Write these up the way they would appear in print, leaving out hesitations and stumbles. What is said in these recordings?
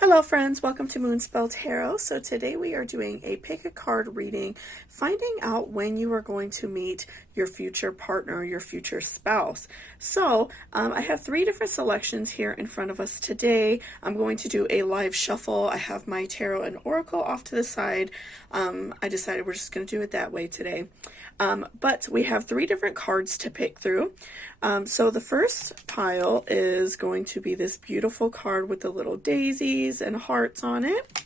Hello friends, welcome to Moonspell Tarot. So today we are doing a pick a card reading, finding out when you are going to meet your future partner, your future spouse. So I have three different selections here in front of us today. I'm going to do a live shuffle. I have my tarot and oracle off to the side. I decided we're just going to do it that way today. But we have three different cards to pick through. So the first pile is going to be this beautiful card with the little daisies and hearts on it.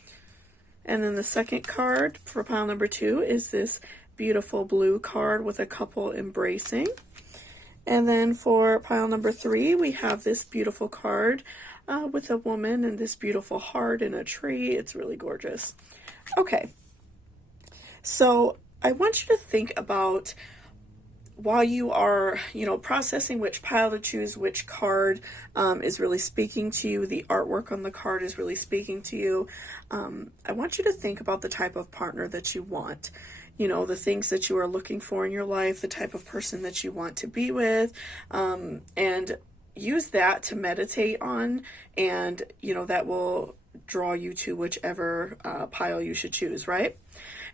And then the second card for pile number 2 is this beautiful blue card with a couple embracing. And then for pile number 3, we have this beautiful card with a woman and this beautiful heart and a tree. It's really gorgeous. Okay, so I want you to think about, while you are, processing which pile to choose, which card is really speaking to you, the artwork on the card is really speaking to you. I want you to think about the type of partner that you want, the things that you are looking for in your life, the type of person that you want to be with, and use that to meditate on, and, that will draw you to whichever pile you should choose, right?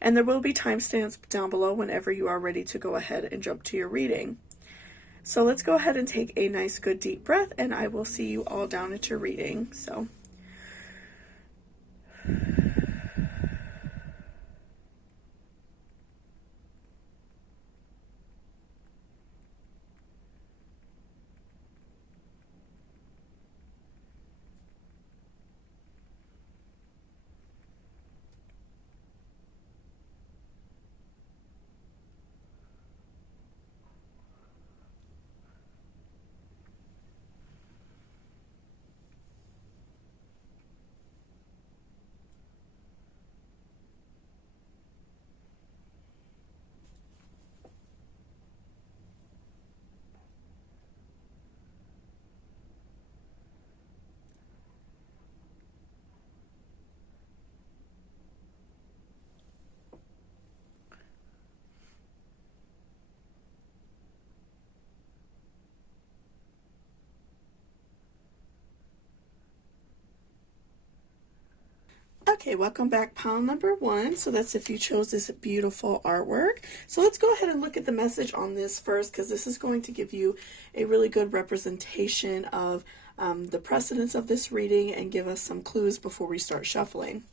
And there will be timestamps down below whenever you are ready to go ahead and jump to your reading. So let's go ahead and take a nice good deep breath, and I will see you all down at your reading. So okay, welcome back, pile number 1. So that's if you chose this beautiful artwork. So let's go ahead and look at the message on this first, because this is going to give you a really good representation of the precedence of this reading and give us some clues before we start shuffling.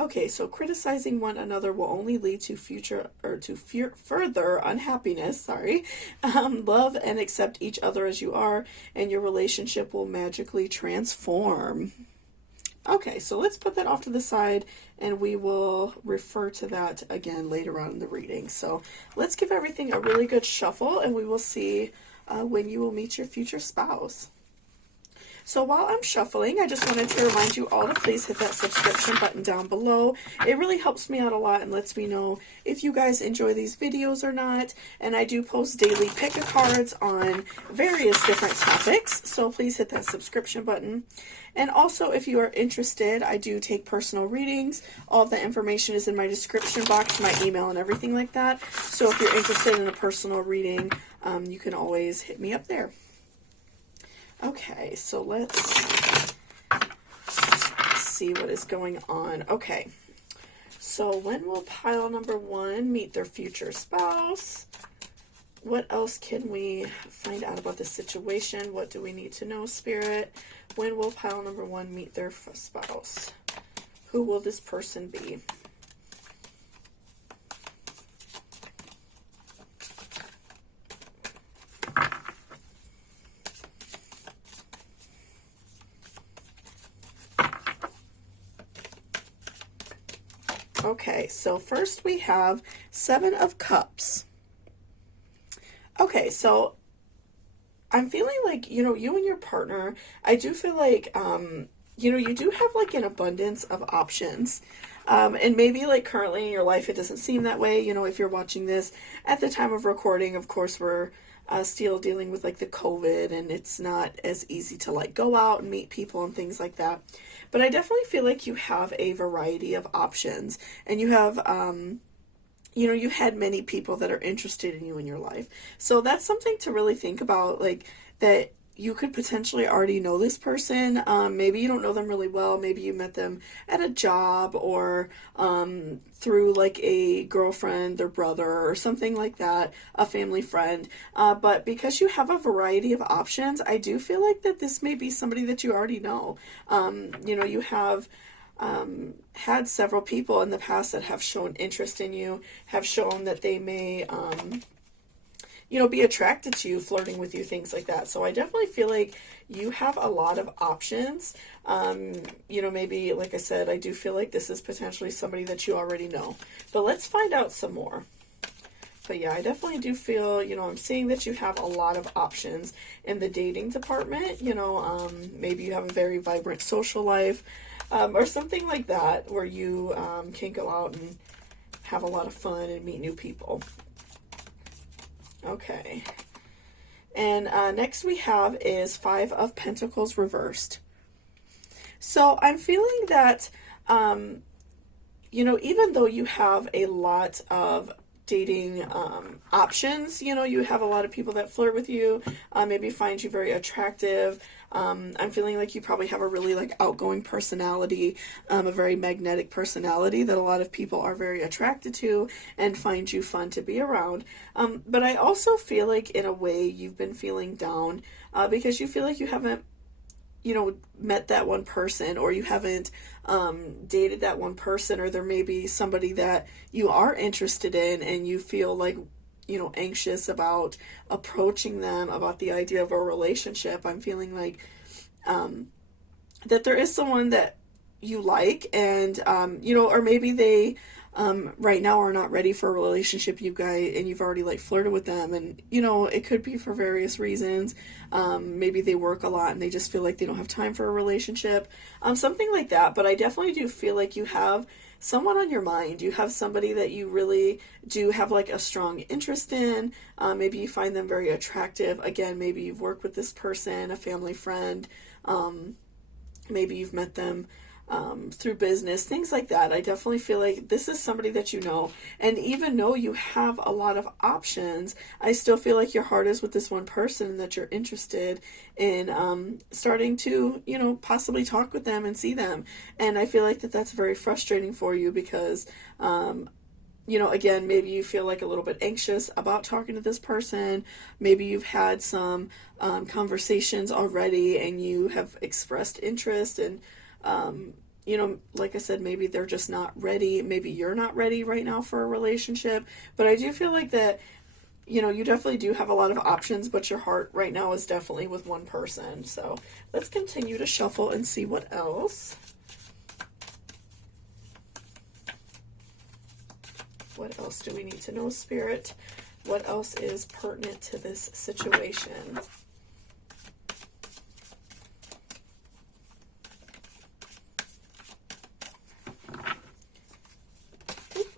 Okay, so criticizing one another will only lead to further unhappiness, sorry. Love and accept each other as you are, and your relationship will magically transform. Okay, so let's put that off to the side, and we will refer to that again later on in the reading. So let's give everything a really good shuffle, and we will see when you will meet your future spouse. So while I'm shuffling, I just wanted to remind you all to please hit that subscription button down below. It really helps me out a lot and lets me know if you guys enjoy these videos or not. And I do post daily pick-a-cards on various different topics, so please hit that subscription button. And also, if you are interested, I do take personal readings. All of the information is in my description box, my email, and everything like that. So if you're interested in a personal reading, you can always hit me up there. Okay, so let's see what is going on. Okay, so when will pile number 1 meet their future spouse? What else can we find out about the situation? What do we need to know, Spirit? When will pile number 1 meet their spouse? Who will this person be? Okay, so first we have 7 of Cups. Okay, so I'm feeling like, you and your partner, I do feel like, you do have like an abundance of options. And maybe like currently in your life, it doesn't seem that way. If you're watching this at the time of recording, of course, we're still dealing with like the COVID, and it's not as easy to like go out and meet people and things like that. But I definitely feel like you have a variety of options, and you have, you've had many people that are interested in you in your life. So that's something to really think about, like that you could potentially already know this person. Maybe you don't know them really well. Maybe you met them at a job or through like a girlfriend or brother or something like that, a family friend. But because you have a variety of options, I do feel like that this may be somebody that you already know. You have had several people in the past that have shown interest in you, have shown that they may be attracted to you, flirting with you, things like that. So I definitely feel like you have a lot of options. Maybe, like I said, I do feel like this is potentially somebody that you already know. But let's find out some more. But yeah, I definitely do feel, I'm seeing that you have a lot of options in the dating department. Maybe you have a very vibrant social life, or something like that, where you can go out and have a lot of fun and meet new people. Okay. And next we have is Five of Pentacles reversed. So I'm feeling that, even though you have a lot of dating options, you have a lot of people that flirt with you, maybe find you very attractive. I'm feeling like you probably have a really like outgoing personality, a very magnetic personality that a lot of people are very attracted to and find you fun to be around. But I also feel like in a way you've been feeling down because you feel like you haven't met that one person, or you haven't dated that one person, or there may be somebody that you are interested in and you feel like, anxious about approaching them, about the idea of a relationship. I'm feeling like that there is someone that you like, and, or maybe they right now are not ready for a relationship, you guys, and you've already like flirted with them, and it could be for various reasons. Maybe they work a lot and they just feel like they don't have time for a relationship, something like that. But I definitely do feel like you have someone on your mind. You have somebody that you really do have like a strong interest in. Maybe you find them very attractive. Again, maybe you've worked with this person, a family friend. Maybe you've met them through business, things like that. I definitely feel like this is somebody that you know. And even though you have a lot of options, I still feel like your heart is with this one person and that you're interested in starting to, possibly talk with them and see them. And I feel like that's very frustrating for you because, again, maybe you feel like a little bit anxious about talking to this person. Maybe you've had some conversations already and you have expressed interest, and like I said, maybe they're just not ready. Maybe you're not ready right now for a relationship. But I do feel like that, you definitely do have a lot of options, but your heart right now is definitely with one person. So let's continue to shuffle and see what else. What else do we need to know, Spirit? What else is pertinent to this situation?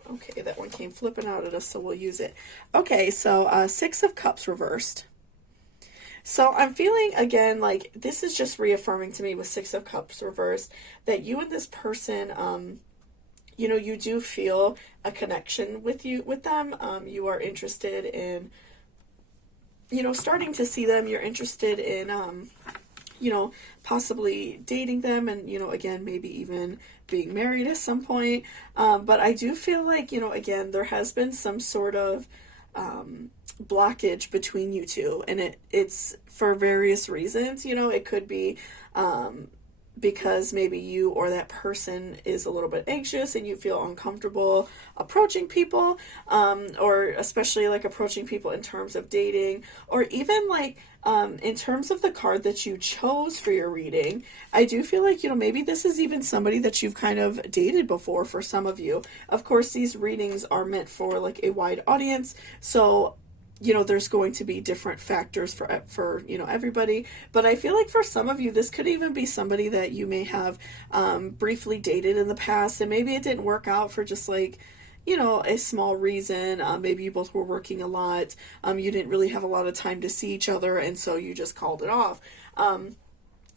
Okay, that one came flipping out at us, so we'll use it. Okay, so Six of Cups reversed. So I'm feeling, again, like this is just reaffirming to me with Six of Cups reversed that you and this person, you do feel a connection with them. You are interested in, starting to see them. You're interested in, possibly dating them and, again, maybe even being married at some point. But I do feel like, again, there has been some sort of blockage between you two, and it's for various reasons. It could be because maybe you or that person is a little bit anxious and you feel uncomfortable approaching people, or especially like approaching people in terms of dating, or even like in terms of the card that you chose for your reading. I do feel like, maybe this is even somebody that you've kind of dated before for some of you. Of course, these readings are meant for like a wide audience, so there's going to be different factors for everybody. But I feel like for some of you, this could even be somebody that you may have briefly dated in the past, and maybe it didn't work out for just like, a small reason. Maybe you both were working a lot. You didn't really have a lot of time to see each other, and so you just called it off.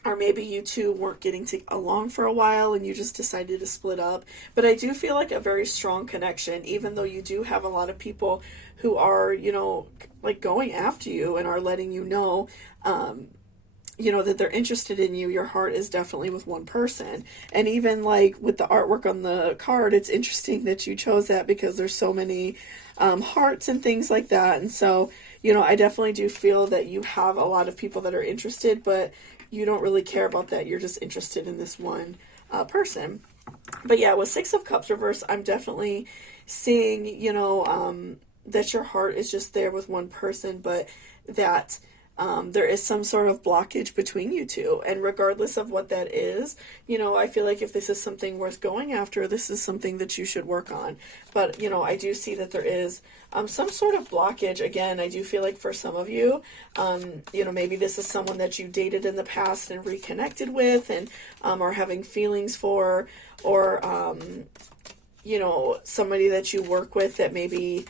Or maybe you two weren't getting along for a while and you just decided to split up. But I do feel like a very strong connection, even though you do have a lot of people who are, like going after you and are letting you know, you know, that they're interested in you, your heart is definitely with one person. And even like with the artwork on the card, it's interesting that you chose that because there's so many hearts and things like that. And so, you know, I definitely do feel that you have a lot of people that are interested, but you don't really care about that. You're just interested in this one person. But yeah, with Six of Cups reverse, I'm definitely seeing, you know, that your heart is just there with one person, but that there is some sort of blockage between you two. And regardless of what that is, you know, I feel like if this is something worth going after, this is something that you should work on. But, you know, I do see that there is some sort of blockage. Again, I do feel like for some of you, you know, maybe this is someone that you dated in the past and reconnected with and are having feelings for, or, you know, somebody that you work with that maybe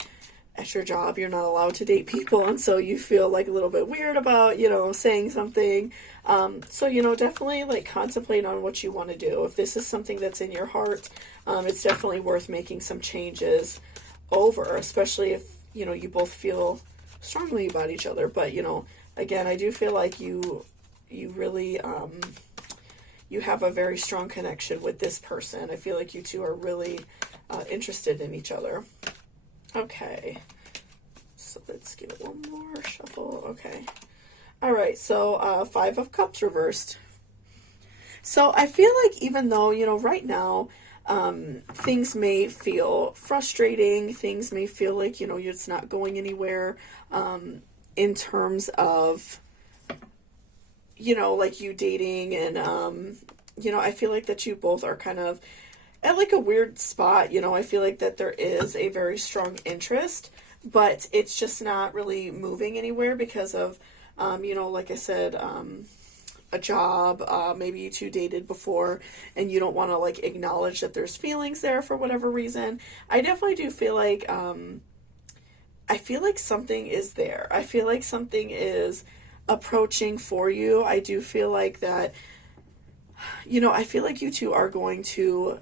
at your job you're not allowed to date people, and so you feel like a little bit weird about, you know, saying something. So, you know, definitely like contemplate on what you want to do. If this is something that's in your heart, it's definitely worth making some changes over, especially if, you know, you both feel strongly about each other. But, you know, again, I do feel like you really you have a very strong connection with this person. I feel like you two are really interested in each other. Okay, so let's give it one more shuffle. Okay, all right, so Five of Cups reversed. So I feel like even though, you know, right now things may feel frustrating, things may feel like, you know, it's not going anywhere in terms of, you know, like you dating and, you know, I feel like that you both are kind of at like a weird spot. You know, I feel like that there is a very strong interest, but it's just not really moving anywhere because of, you know, like I said, a job, maybe you two dated before and you don't want to like acknowledge that there's feelings there for whatever reason. I definitely do feel like, I feel like something is there. I feel like something is approaching for you. I do feel like that, you know, I feel like you two are going to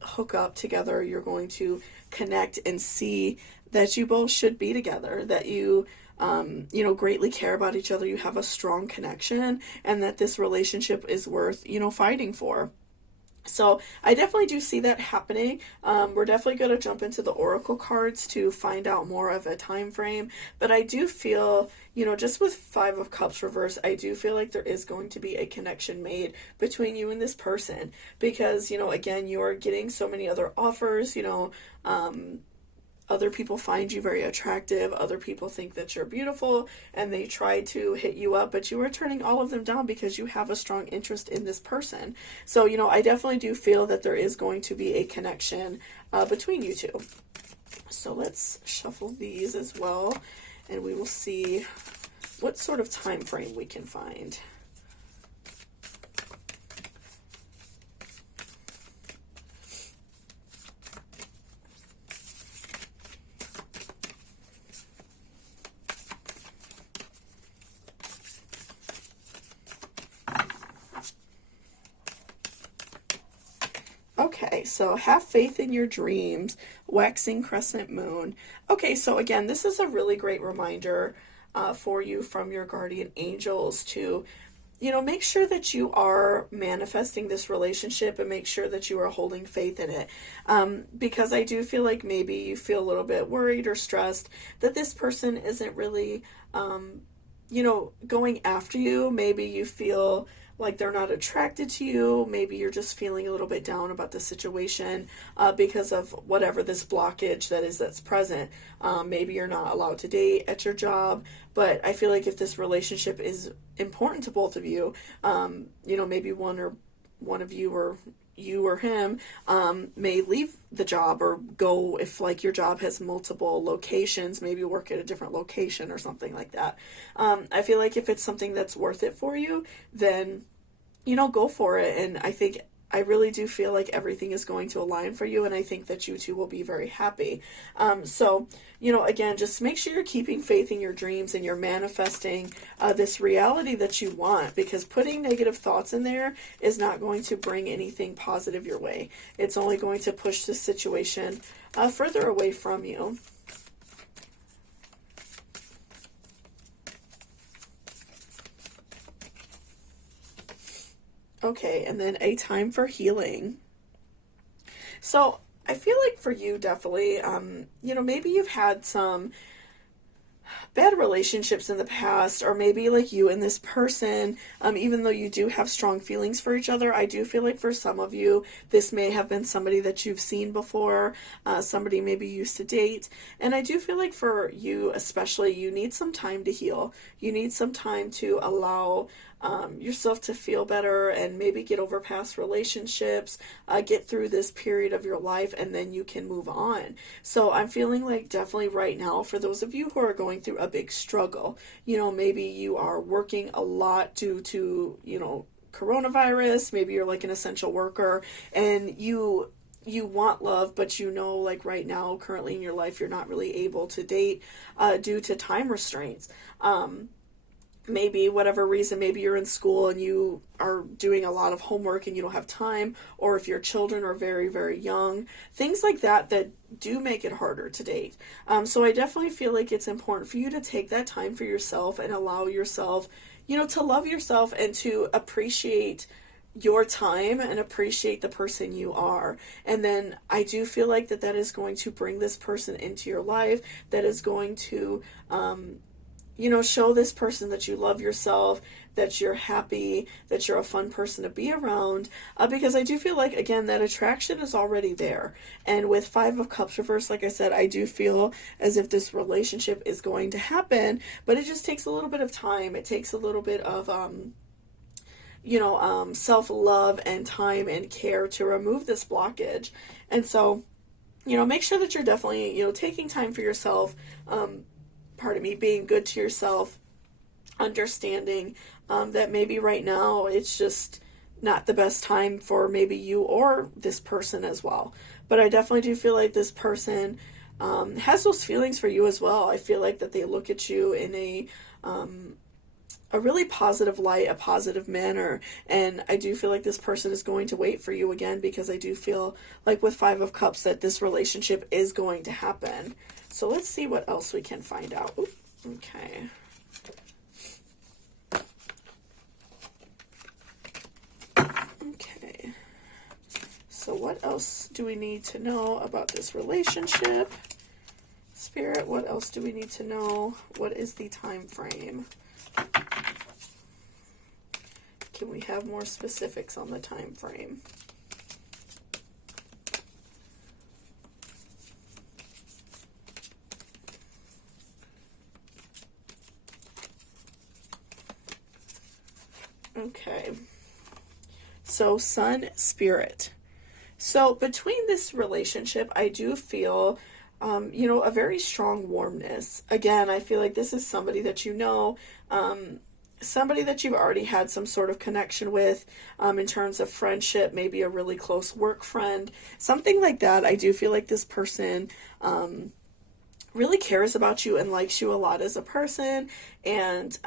hook up together. You're going to connect and see that you both should be together, that you, you know, greatly care about each other. You have a strong connection and that this relationship is worth, you know, fighting for. So I definitely do see that happening. We're definitely going to jump into the oracle cards to find out more of a time frame. But I do feel, you know, just with Five of Cups reverse, I do feel like there is going to be a connection made between you and this person. Because, you know, again, you're getting so many other offers, you know, other people find you very attractive. Other people think that you're beautiful and they try to hit you up, but you are turning all of them down because you have a strong interest in this person. So, you know, I definitely do feel that there is going to be a connection between you two. So let's shuffle these as well and we will see what sort of time frame we can find. Okay, so have faith in your dreams, waxing crescent moon. Okay, so again, this is a really great reminder for you from your guardian angels to, you know, make sure that you are manifesting this relationship and make sure that you are holding faith in it. Because I do feel like maybe you feel a little bit worried or stressed that this person isn't really, you know, going after you. Maybe you feel like they're not attracted to you. Maybe you're just feeling a little bit down about the situation because of whatever this blockage that's present. Maybe you're not allowed to date at your job, but I feel like if this relationship is important to both of you, you know, maybe one of you or you or him may leave the job or go, if like your job has multiple locations, maybe work at a different location or something like that. I feel like if it's something that's worth it for you, then, you know, go for it. And I really do feel like everything is going to align for you, and I think that you two will be very happy. So, you know, again, just make sure you're keeping faith in your dreams and you're manifesting this reality that you want, because putting negative thoughts in there is not going to bring anything positive your way. It's only going to push this situation further away from you. Okay, and then a time for healing. So I feel like for you, definitely, maybe you've had some bad relationships in the past, or maybe like you and this person, even though you do have strong feelings for each other, I do feel like for some of you, this may have been somebody that you've seen before, somebody maybe you used to date. And I do feel like for you, especially, you need some time to heal. You need some time to allow yourself to feel better and maybe get over past relationships, get through this period of your life, and then you can move on. So I'm feeling like definitely right now, for those of you who are going through a big struggle, maybe you are working a lot due to, coronavirus, maybe you're like an essential worker, and you want love, but like right now, currently in your life, you're not really able to date due to time restraints. Maybe whatever reason, maybe you're in school and you are doing a lot of homework and you don't have time, or if your children are very, very young, things like that do make it harder to date. So I definitely feel like it's important for you to take that time for yourself and allow yourself, to love yourself and to appreciate your time and appreciate the person you are. And then I do feel like that is going to bring this person into your life, that is going to, show this person that you love yourself, that you're happy, that you're a fun person to be around, because I do feel like, again, that attraction is already there. And with Five of Cups reversed, like I said, I do feel as if this relationship is going to happen, but it just takes a little bit of time. It takes a little bit of, self-love and time and care to remove this blockage. And so, make sure that you're definitely, taking time for yourself, being good to yourself, understanding that maybe right now it's just not the best time for maybe you or this person as well. But I definitely do feel like this person has those feelings for you as well. I feel like that they look at you in a really positive light, a positive manner, and I do feel like this person is going to wait for you again, because I do feel like with Five of Cups that this relationship is going to happen. So let's see what else we can find out. Ooh, okay. Okay. So what else do we need to know about this relationship? Spirit, what else do we need to know? What is the time frame? Can we have more specifics on the time frame? Okay. So Sun, Spirit. So between this relationship, I do feel a very strong warmness. Again, I feel like this is somebody that somebody that you've already had some sort of connection with, in terms of friendship, maybe a really close work friend, something like that. I do feel like this person really cares about you and likes you a lot as a person, and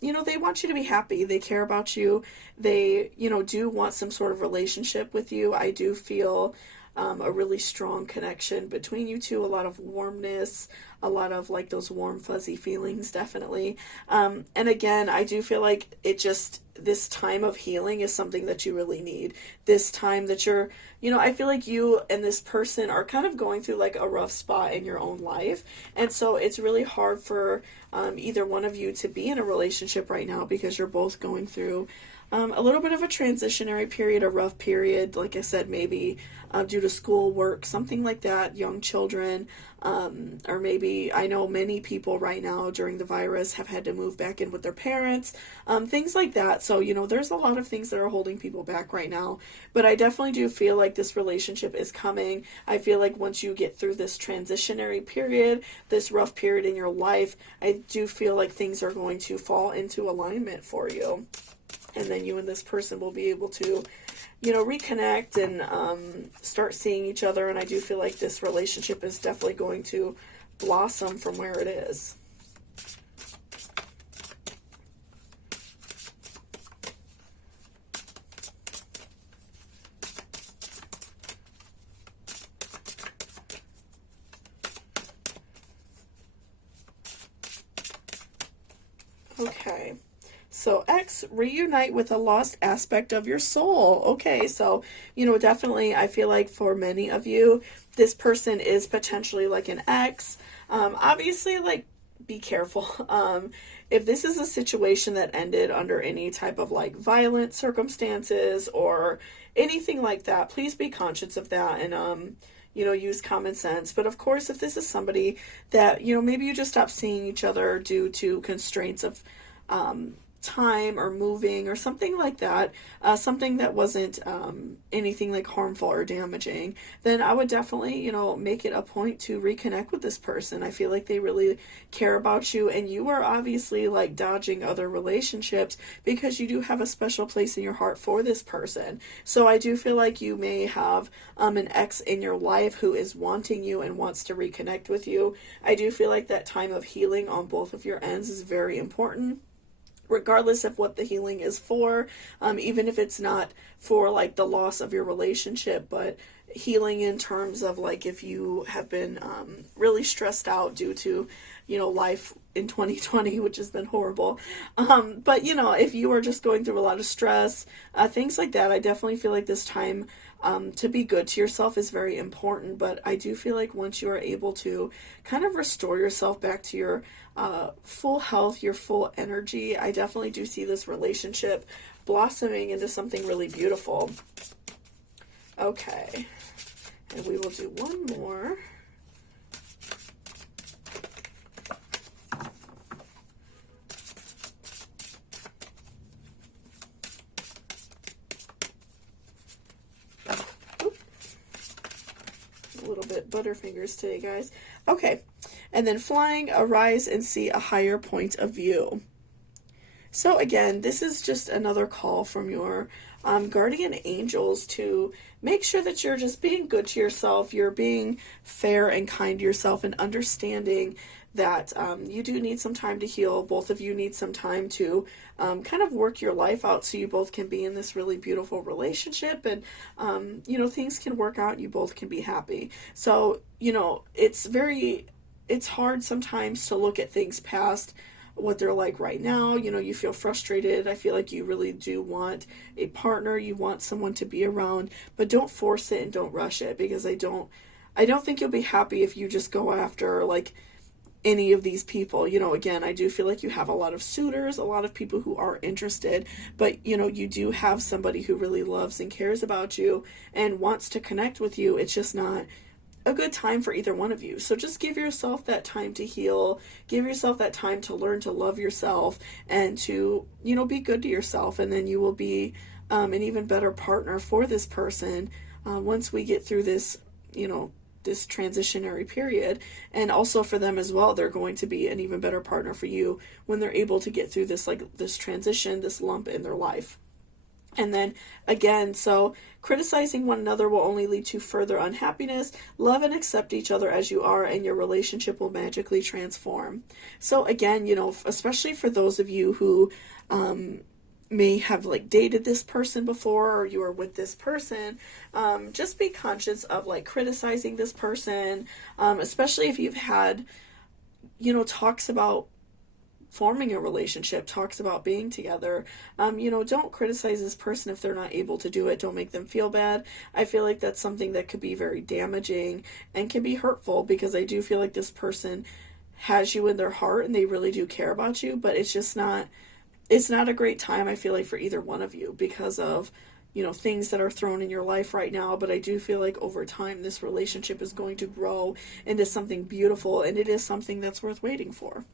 they want you to be happy. They care about you. They, do want some sort of relationship with you. I do feel a really strong connection between you two, a lot of warmness, a lot of like those warm fuzzy feelings, definitely. And again, I do feel like this time of healing is something that you really need. This time that you're, I feel like you and this person are kind of going through like a rough spot in your own life, and so it's really hard for either one of you to be in a relationship right now, because you're both going through a little bit of a transitionary period, a rough period, like I said, maybe due to school, work, something like that, young children, or maybe, I know many people right now during the virus have had to move back in with their parents, things like that. So, there's a lot of things that are holding people back right now, but I definitely do feel like this relationship is coming. I feel like once you get through this transitionary period, this rough period in your life, I do feel like things are going to fall into alignment for you. And then you and this person will be able to, reconnect and start seeing each other. And I do feel like this relationship is definitely going to blossom from where it is. Okay. So X, reunite with a lost aspect of your soul. Okay, so, definitely I feel like for many of you, this person is potentially like an ex. Obviously, like, be careful. If this is a situation that ended under any type of like violent circumstances or anything like that, please be conscious of that and, use common sense. But of course, if this is somebody that, maybe you just stopped seeing each other due to constraints of time or moving or something like that, something that wasn't anything like harmful or damaging, then I would definitely, make it a point to reconnect with this person. I feel like they really care about you, and you are obviously like dodging other relationships because you do have a special place in your heart for this person. So I do feel like you may have an ex in your life who is wanting you and wants to reconnect with you. I do feel like that time of healing on both of your ends is very important, regardless of what the healing is for, even if it's not for like the loss of your relationship, but healing in terms of like if you have been really stressed out due to, life in 2020, which has been horrible. But, if you are just going through a lot of stress, things like that, I definitely feel like this time to be good to yourself is very important. But I do feel like once you are able to kind of restore yourself back to your full health, your full energy, I definitely do see this relationship blossoming into something really beautiful. Okay, and we will do one more. A little bit butterfingers today, guys. Okay, and then flying, arise and see a higher point of view. So again, this is just another call from your guardian angels to make sure that you're just being good to yourself, you're being fair and kind to yourself, and understanding that you do need some time to heal. Both of you need some time to kind of work your life out so you both can be in this really beautiful relationship, and things can work out, you both can be happy. So it's hard sometimes to look at things past what they're like right now. You feel frustrated. I feel like you really do want a partner, you want someone to be around, but don't force it and don't rush it, because I don't think you'll be happy if you just go after like any of these people. Again, I do feel like you have a lot of suitors, a lot of people who are interested, but you do have somebody who really loves and cares about you and wants to connect with you. It's just not a good time for either one of you. So just give yourself that time to heal, give yourself that time to learn to love yourself and to, be good to yourself. And then you will be an even better partner for this person once we get through this, this transitionary period. And also for them as well, they're going to be an even better partner for you when they're able to get through this, like this transition, this lump in their life. And then again, so criticizing one another will only lead to further unhappiness. Love and accept each other as you are, and your relationship will magically transform. So again, especially for those of you who may have like dated this person before, or you are with this person, just be conscious of like criticizing this person, especially if you've had, talks about forming a relationship, talks about being together. Don't criticize this person if they're not able to do it. Don't make them feel bad. I feel like that's something that could be very damaging and can be hurtful, because I do feel like this person has you in their heart and they really do care about you, but it's not a great time, I feel like, for either one of you because of things that are thrown in your life right now. But I do feel like over time this relationship is going to grow into something beautiful, and it is something that's worth waiting for.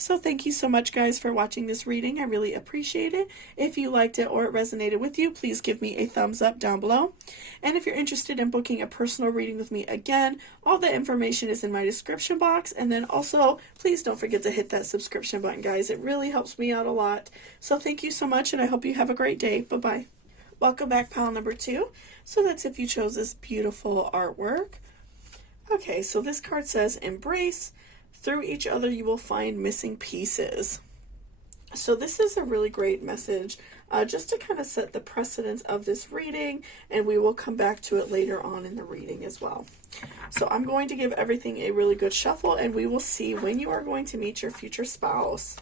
So thank you so much, guys, for watching this reading. I really appreciate it. If you liked it or it resonated with you, please give me a thumbs up down below. And if you're interested in booking a personal reading with me, again, all the information is in my description box. And then also, please don't forget to hit that subscription button, guys. It really helps me out a lot. So thank you so much, and I hope you have a great day. Bye-bye. Welcome back, pile number 2. So that's if you chose this beautiful artwork. Okay, so this card says, embrace. Through each other, you will find missing pieces. So this is a really great message just to kind of set the precedence of this reading, and we will come back to it later on in the reading as well. So I'm going to give everything a really good shuffle, and we will see when you are going to meet your future spouse.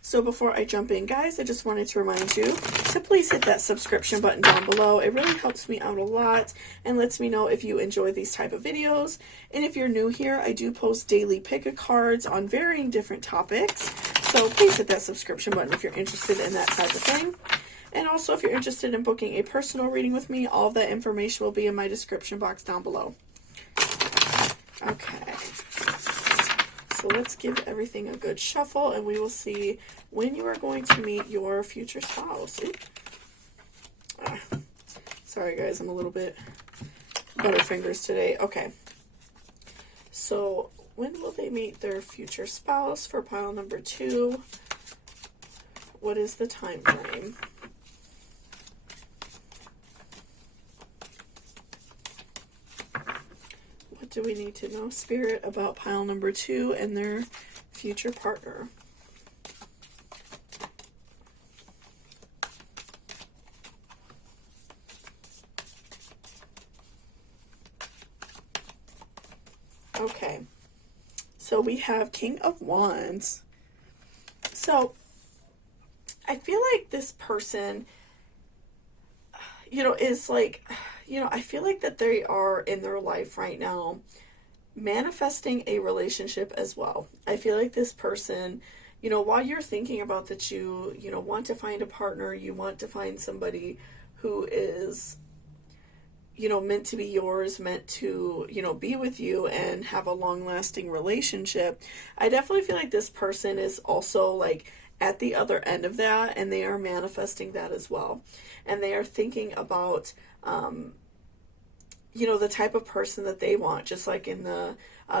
So before I jump in, guys, I just wanted to remind you to please hit that subscription button down below. It really helps me out a lot and lets me know if you enjoy these type of videos. And if you're new here, I do post daily pick-a-cards on varying different topics. So please hit that subscription button if you're interested in that type of thing. And also, if you're interested in booking a personal reading with me, all of that information will be in my description box down below. Okay. So let's give everything a good shuffle, and we will see when you are going to meet your future spouse. Sorry, guys, I'm a little bit butterfingers today. Okay. So when will they meet their future spouse for pile number 2? What is the time frame? What do we need to know, Spirit, about pile number 2 and their future partner? Okay, so we have King of Wands. So I feel like this person, is like, I feel like that they are in their life right now manifesting a relationship as well. I feel like this person, while you're thinking about that you want to find a partner, you want to find somebody who is, meant to be yours, meant to, be with you and have a long-lasting relationship. I definitely feel like this person is also like at the other end of that, and they are manifesting that as well. And they are thinking about, the type of person that they want. Just like in the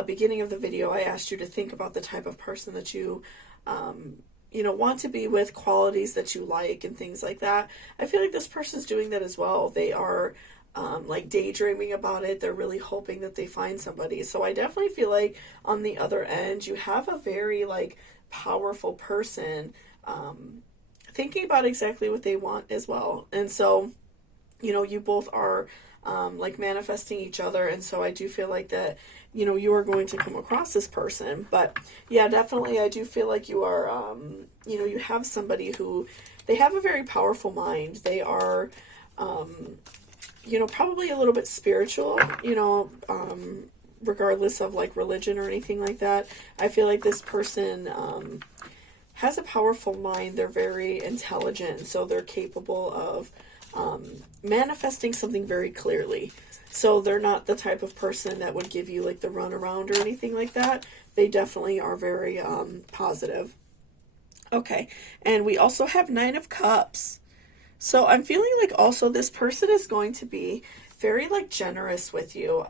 beginning of the video, I asked you to think about the type of person that you, want to be with, qualities that you like, and things like that. I feel like this person's doing that as well. They are like daydreaming about it. They're really hoping that they find somebody. So I definitely feel like on the other end, you have a very like powerful person thinking about exactly what they want as well. And so, you both are like manifesting each other. And so I do feel like that, you are going to come across this person. But yeah, definitely, I do feel like you are, you have somebody who, they have a very powerful mind. They are, probably a little bit spiritual, regardless of like religion or anything like that. I feel like this person has a powerful mind. They're very intelligent, so they're capable of manifesting something very clearly. So they're not the type of person that would give you like the runaround or anything like that. They definitely are very positive. Okay, and we also have 9 of Cups. So I'm feeling like also this person is going to be very like generous with you,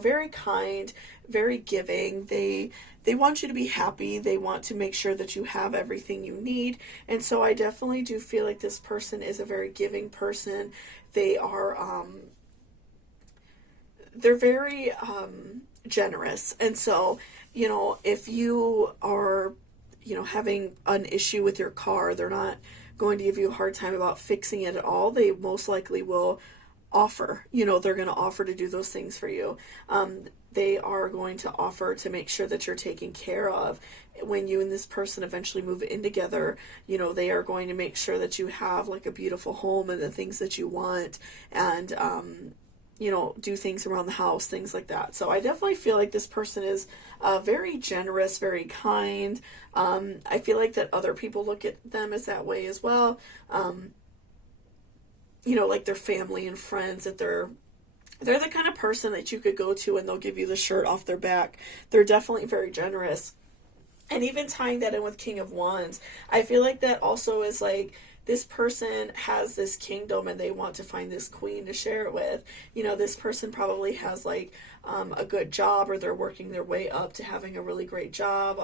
very kind, very giving. They want you to be happy. They want to make sure that you have everything you need. And so I definitely do feel like this person is a very giving person. They are, they're very generous. And so, if you are, having an issue with your car, they're not going to give you a hard time about fixing it at all. They most likely will offer, they're going to offer to do those things for you. They are going to offer to make sure that you're taken care of. When you and this person eventually move in together, they are going to make sure that you have like a beautiful home and the things that you want, and, do things around the house, things like that. So I definitely feel like this person is very generous, very kind. I feel like that other people look at them as that way as well. Like their family and friends, that they're the kind of person that you could go to and they'll give you the shirt off their back. They're definitely very generous. And even tying that in with King of Wands, I feel like that also is like, this person has this kingdom and they want to find this queen to share it with. This person probably has like a good job, or they're working their way up to having a really great job.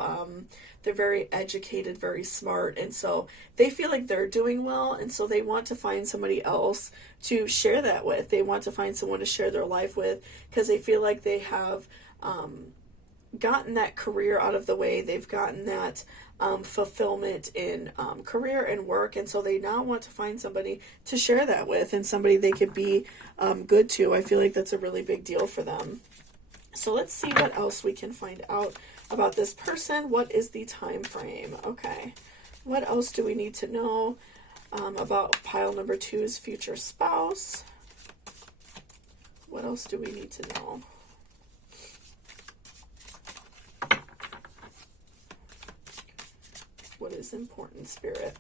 They're very educated, very smart, and so they feel like they're doing well, and so they want to find somebody else to share that with. They want to find someone to share their life with, because they feel like they have gotten that career out of the way. They've gotten that fulfillment in career and work, and so they now want to find somebody to share that with, and somebody they could be good to. I feel like that's a really big deal for them. So let's see what else we can find out about this person. What is the time frame? Okay, What else do we need to know about pile number 2's future spouse? What else do we need to know? What is important, Spirit?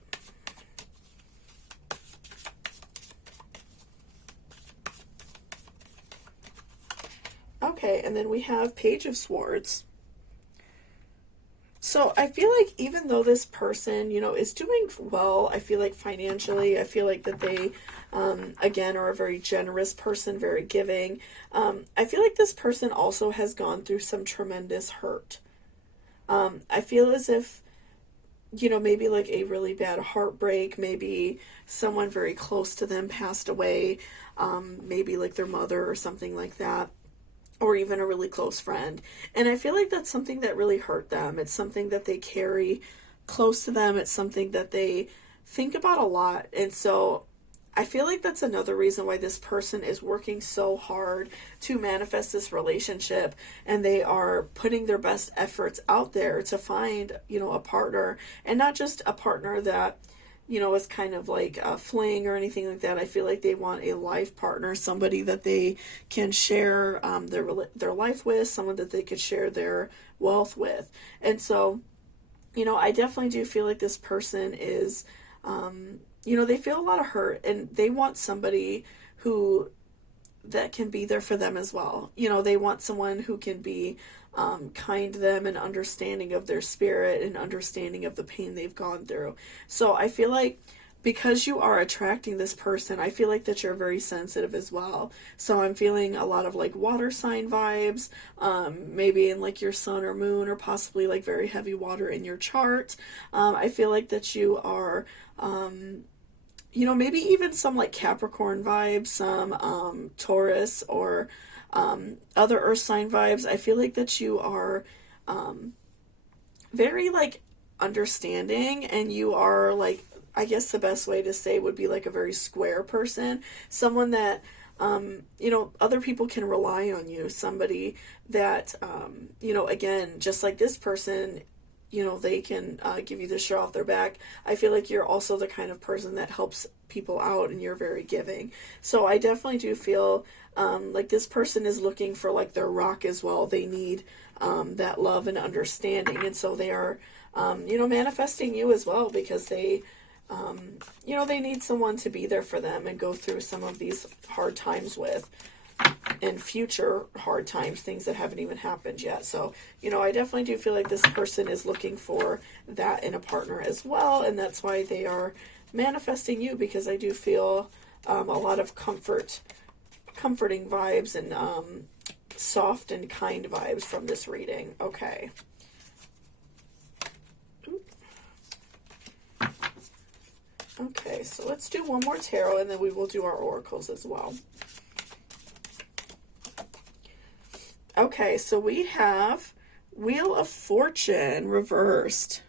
Okay, and then we have Page of Swords. So I feel like even though this person, you know, is doing well, I feel like financially, I feel like that they, again, are a very generous person, very giving. I feel like this person also has gone through some tremendous hurt. I feel as if, you know, maybe like a really bad heartbreak, maybe someone very close to them passed away, maybe like their mother or something like that, or even a really close friend. And I feel like that's something that really hurt them. It's something that they carry close to them. It's something that they think about a lot. And so I feel like that's another reason why this person is working so hard to manifest this relationship, and they are putting their best efforts out there to find, you know, a partner, and not just a partner that, you know, is kind of like a fling or anything like that. I feel like they want a life partner, somebody that they can share their life with, someone that they could share their wealth with. And so, you know, I definitely do feel like this person is, you know, they feel a lot of hurt, and they want somebody who that can be there for them as well. You know, they want someone who can be kind to them and understanding of their spirit and understanding of the pain they've gone through. So I feel like because you are attracting this person, I feel like that you're very sensitive as well. So I'm feeling a lot of like water sign vibes, maybe in like your sun or moon, or possibly like very heavy water in your chart. I feel like that you are, you know, maybe even some like Capricorn vibes, some Taurus, or other earth sign vibes. I feel like that you are very like understanding, and you are like, I guess the best way to say would be like a very square person, someone that you know, other people can rely on you, somebody that you know, again, just like this person, you know, they can give you the shirt off their back. I feel like you're also the kind of person that helps people out, and you're very giving. So I definitely do feel like this person is looking for like their rock as well. They need that love and understanding, and so they are, you know, manifesting you as well, because they, you know, they need someone to be there for them and go through some of these hard times with, and future hard times, things that haven't even happened yet. So, you know, I definitely do feel like this person is looking for that in a partner as well, and that's why they are manifesting you, because I do feel a lot of comforting vibes, and soft and kind vibes from this reading. Okay. Okay, so let's do one more tarot, and then we will do our oracles as well. Okay, so we have Wheel of Fortune reversed.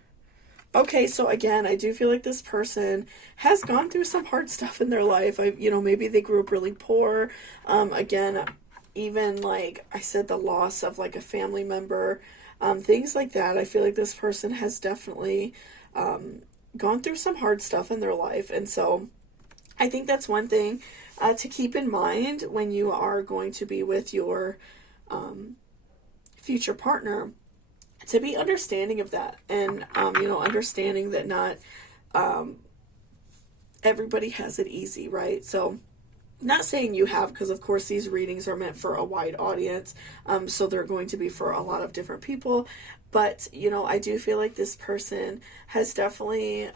Okay, so again, I do feel like this person has gone through some hard stuff in their life. You know, maybe they grew up really poor. Again, even like I said, the loss of like a family member, things like that. I feel like this person has definitely gone through some hard stuff in their life. And so I think that's one thing to keep in mind when you are going to be with your future partner, to be understanding of that, and you know, understanding that not everybody has it easy, right? So not saying you have, because of course these readings are meant for a wide audience, so they're going to be for a lot of different people, but you know, I do feel like this person has definitely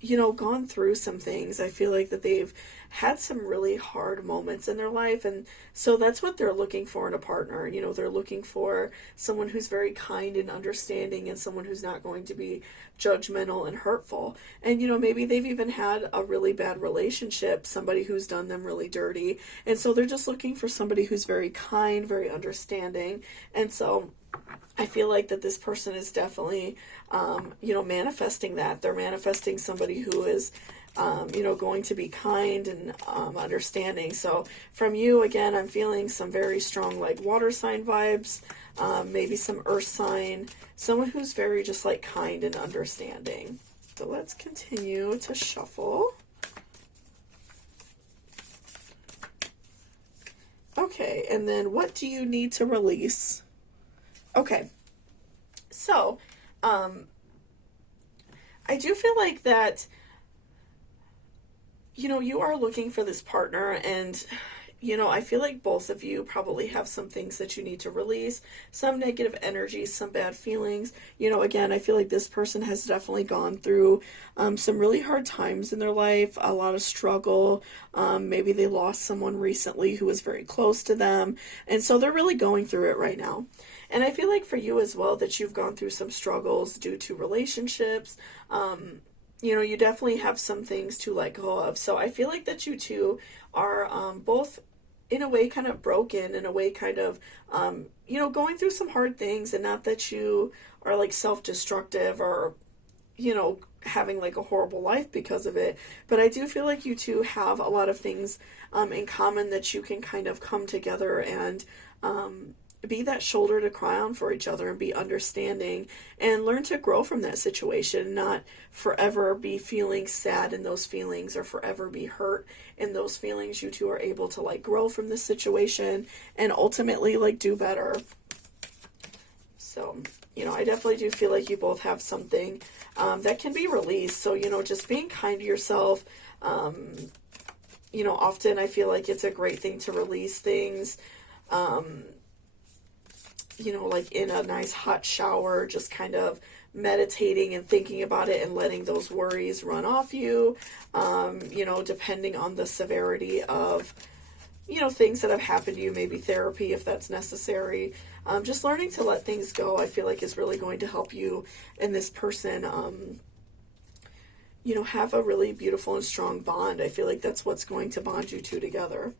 you know, gone through some things. I feel like that they've had some really hard moments in their life, and so that's what they're looking for in a partner. You know, they're looking for someone who's very kind and understanding, and someone who's not going to be judgmental and hurtful. And you know, maybe they've even had a really bad relationship, somebody who's done them really dirty, and so they're just looking for somebody who's very kind, very understanding. And so I feel like that this person is definitely, you know, manifesting that. They're manifesting somebody who is, you know, going to be kind and understanding. So from you, again, I'm feeling some very strong like water sign vibes, maybe some earth sign, someone who's very just like kind and understanding. So let's continue to shuffle. Okay, and then what do you need to release? Okay, so I do feel like that, you know, you are looking for this partner, and you know, I feel like both of you probably have some things that you need to release, some negative energy, some bad feelings. You know, again, I feel like this person has definitely gone through some really hard times in their life, a lot of struggle. Maybe they lost someone recently who was very close to them, and so they're really going through it right now. And I feel like for you as well, that you've gone through some struggles due to relationships. You know, you definitely have some things to let go of. So I feel like that you two are both in a way kind of broken, in a way kind of, you know, going through some hard things, and not that you are like self-destructive or, you know, having like a horrible life because of it. But I do feel like you two have a lot of things in common that you can kind of come together and be that shoulder to cry on for each other, and be understanding and learn to grow from that situation, not forever be feeling sad in those feelings or forever be hurt in those feelings. You two are able to like grow from this situation and ultimately like do better. So, you know, I definitely do feel like you both have something that can be released. So, you know, just being kind to yourself, you know, often I feel like it's a great thing to release things, you know, like in a nice hot shower, just kind of meditating and thinking about it and letting those worries run off you, you know, depending on the severity of, you know, things that have happened to you, maybe therapy if that's necessary. Just learning to let things go, I feel like is really going to help you and this person, you know, have a really beautiful and strong bond. I feel like that's what's going to bond you two together.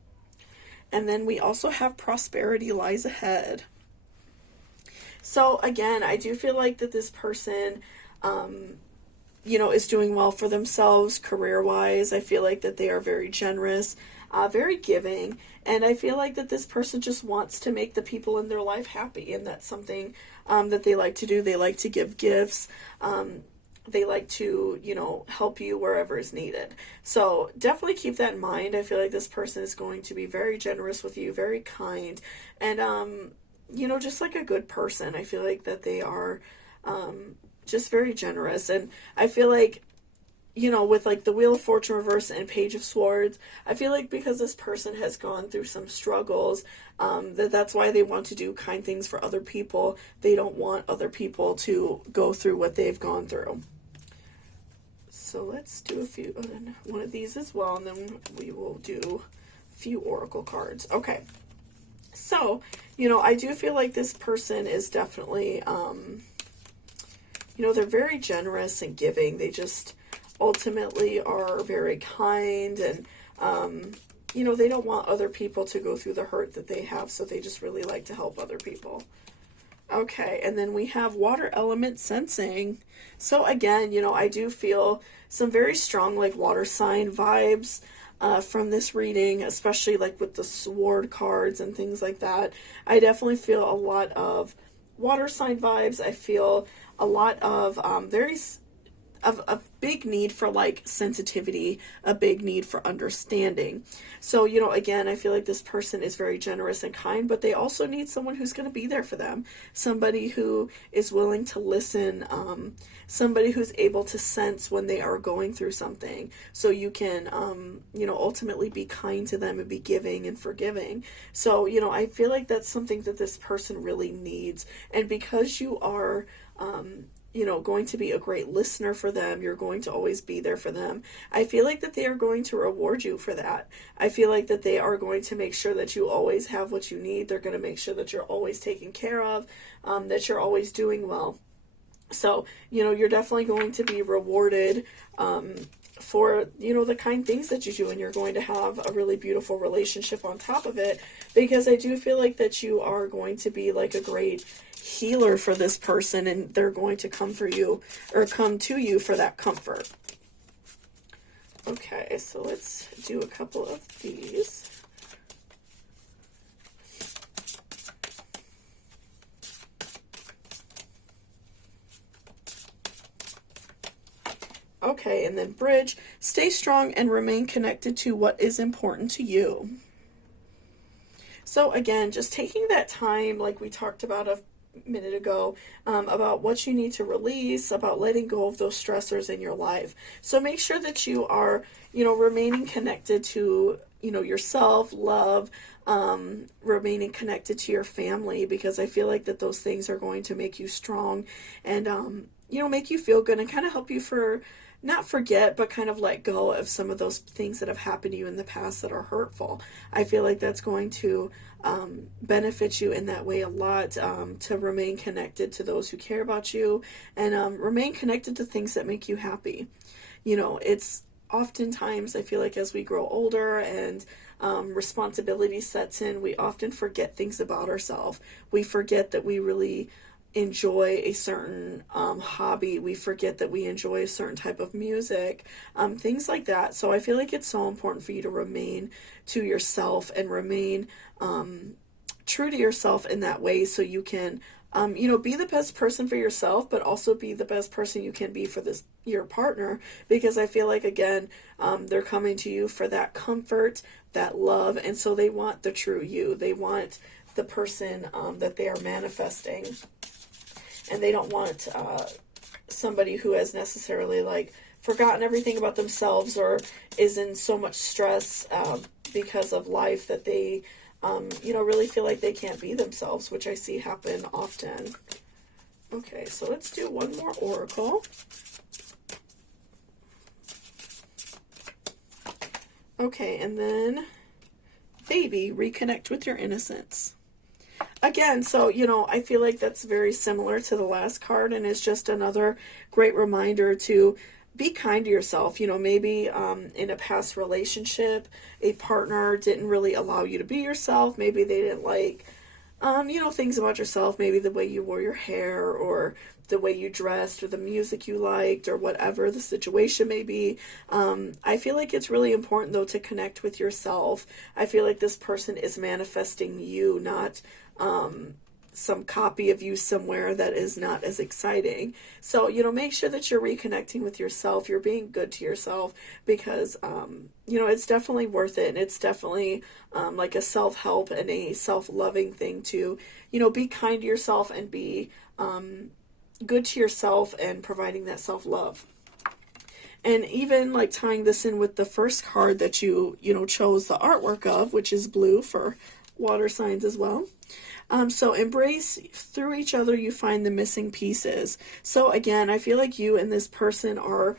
And then we also have prosperity lies ahead. So again, I do feel like that this person, you know, is doing well for themselves career-wise. I feel like that they are very generous, very giving, and I feel like that this person just wants to make the people in their life happy, and that's something that they like to do. They like to give gifts. They like to, you know, help you wherever is needed. So definitely keep that in mind. I feel like this person is going to be very generous with you, very kind, and you know, just like a good person. I feel like that they are just very generous. And I feel like, you know, with like the Wheel of Fortune reverse and Page of Swords, I feel like because this person has gone through some struggles, that's why they want to do kind things for other people. They don't want other people to go through what they've gone through. So let's do one of these as well, and then we will do a few oracle cards. Okay. So, you know, I do feel like this person is definitely, you know, they're very generous and giving. They just ultimately are very kind, and, you know, they don't want other people to go through the hurt that they have, so they just really like to help other people. Okay, and then we have water element sensing. So again, you know, I do feel some very strong like water sign vibes from this reading, especially like with the sword cards and things like that. I definitely feel a lot of water sign vibes. I feel a lot of a big need for like sensitivity, a big need for understanding. So, you know, again, I feel like this person is very generous and kind, but they also need someone who's going to be there for them, somebody who is willing to listen, somebody who's able to sense when they are going through something, so you can, you know, ultimately be kind to them and be giving and forgiving. So, you know, I feel like that's something that this person really needs. And because you are, you know, going to be a great listener for them, you're going to always be there for them, I feel like that they are going to reward you for that. I feel like that they are going to make sure that you always have what you need. They're going to make sure that you're always taken care of, that you're always doing well. So, you know, you're definitely going to be rewarded for, you know, the kind things that you do, and you're going to have a really beautiful relationship on top of it, because I do feel like that you are going to be like a great healer for this person, and they're going to come for you, or come to you for that comfort. Okay, so let's do a couple of these. Okay, and then bridge, stay strong and remain connected to what is important to you. So again, just taking that time, like we talked about a minute ago, about what you need to release, about letting go of those stressors in your life. So make sure that you are, remaining connected to, yourself, love, remaining connected to your family, because I feel like that those things are going to make you strong and, make you feel good and kind of help you not forget, but kind of let go of some of those things that have happened to you in the past that are hurtful. I feel like that's going to benefit you in that way a lot, to remain connected to those who care about you and remain connected to things that make you happy. It's oftentimes, I feel like as we grow older and responsibility sets in, we often forget things about ourselves. We forget that we really enjoy a certain hobby. We forget that we enjoy a certain type of music, things like that. So I feel like it's so important for you to remain to yourself and remain true to yourself in that way, so you can be the best person for yourself, but also be the best person you can be for your partner, because I feel like, again, they're coming to you for that comfort, that love, and so they want the true you. They want the person that they are manifesting. And they don't want somebody who has necessarily forgotten everything about themselves or is in so much stress because of life that they, really feel like they can't be themselves, which I see happen often. Okay, so let's do one more oracle. Okay, and then baby, reconnect with your innocence. Again, so, I feel like that's very similar to the last card, and it's just another great reminder to be kind to yourself. Maybe in a past relationship, a partner didn't really allow you to be yourself. Maybe they didn't like, things about yourself, maybe the way you wore your hair or the way you dressed or the music you liked or whatever the situation may be. I feel like it's really important, though, to connect with yourself. I feel like this person is manifesting you, not some copy of you somewhere that is not as exciting. So, make sure that you're reconnecting with yourself. You're being good to yourself because, it's definitely worth it. And it's definitely like a self-help and a self-loving thing to, be kind to yourself and be good to yourself and providing that self-love. And even tying this in with the first card that you chose the artwork of, which is blue for water signs as well. So embrace, through each other you find the missing pieces. So again, I feel like you and this person are